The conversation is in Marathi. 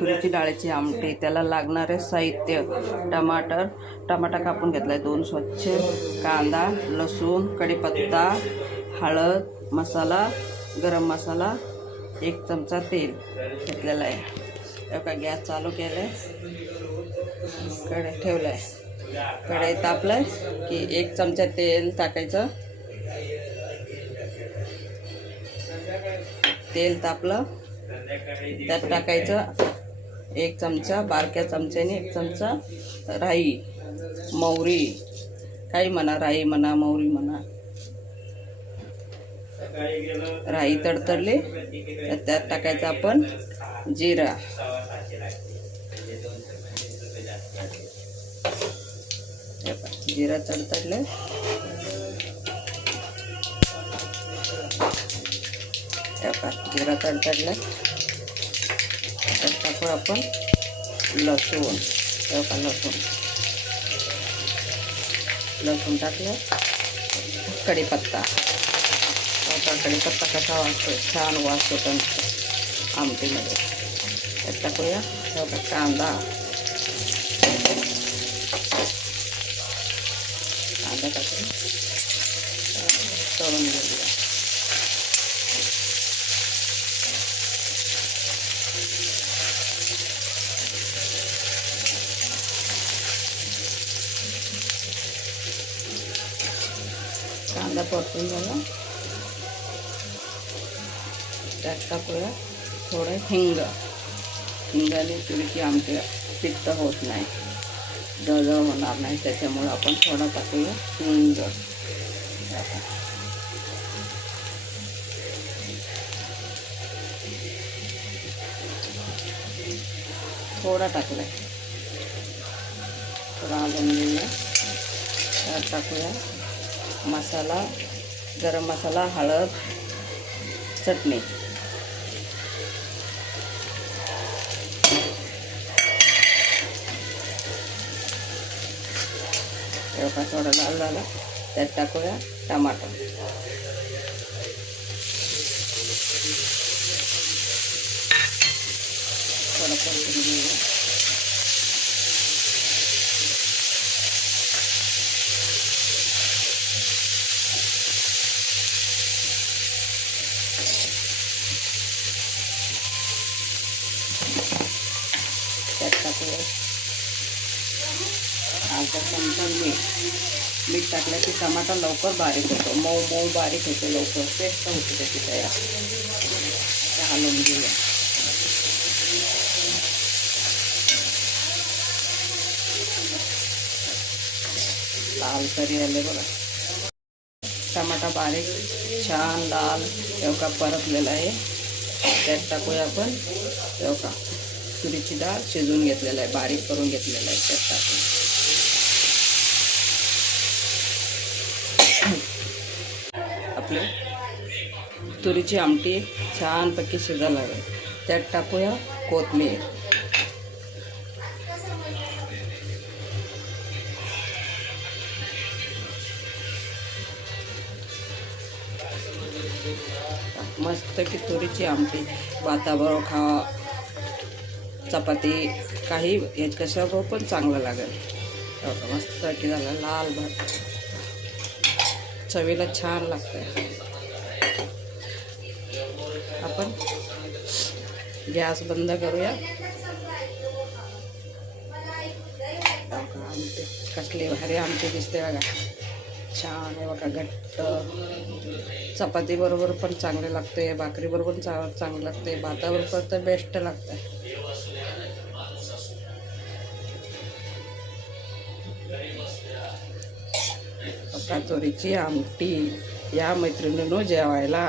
तुरीची डाळीची आमटी. त्याला लागणारे साहित्य: टमाटा कापून घेतला आहे 2 स्वच्छ, कांदा, लसूण, कढीपत्ता, हळद, मसाला, गरम मसाला, 1 चमचा तेल घेतलेला आहे. एका गॅस चालू केला आहे, कढई ठेवला आहे. कढई तापलं की 1 चमचा तेल टाकायचं. तेल तापलं त्यात टाकायचं 1 चमचा, बारक्या चमच्याने 1 चमचा राई, मोहरी, काही म्हणा, राई म्हणा, मोहरी म्हणा. राई तडतडली तर त्यात टाकायचं आपण जिरा. जिरा तडतडले जिरा तडतडला त्यात टाकू आपण लसूण. लसूण टाकलं. कढीपत्ता. कढीपत्ता कसा वाजतो, छान वास होतो आमटीमध्ये. त्यात टाकूया कांदा. टाकून तळून घेऊया. कांदा परतून झाला. त्यात टाकूया थोडं हिंगाने तुरीची आमटी पित्त होत नाही, जळजळ होणार नाही. त्याच्यामुळं आपण थोडा टाकूया हिंग. थोडा टाकला, थोडा आलून घेऊया. त्यात टाकूया मसाला, गरम मसाला, हळद, चटणी. तेव्हा थोडा लाल झाला त्यात टाकूया टमाटर. थोडं परतून घेऊया. त्यात टाकूया अर्धा चमचा मीठ टाकलं की टमाटा लवकर बारीक होतो, मऊ बारीक होतो, लवकर पेस्ट होते त्याची तयार. हलवून घेऊया. लाल तरी आले बघा. टमाटा बारीक छान लाल एवढा परतलेला आहे. त्यात टाकूया आपण एवढा तुरीची डाळ शिजवून घेतलेला आहे, बारीक करून घेतलेला आहे. त्यात टाकून आपली तुरीची आमटी छानपैकी शिजायला लागेल. त्यात टाकूया कोथिंबीर. मस्त की तुरीची आमटी भाताबरोबर खावा, चपाती, काही कशाबरोबर पण चांगलं लागेल. मस्त की झाला लाल भात, चवीला छान लागतं. आपण गॅस बंद करूया. आमटी कसली भारी आमटी दिसते बघा, छान आहे बघा, घट्ट. चपाती बरोबर पण चांगले लागते, भाकरी बरोबर पण चांगलं लागते, भाताबरोबर तर बेस्ट लागतं. तुरीची आमटी या मैत्रिणींनो जेवायला.